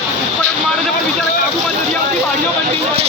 પણ મારે બિચારા કાબુમાં નથી આવતી વાડીઓ થઈ જાય.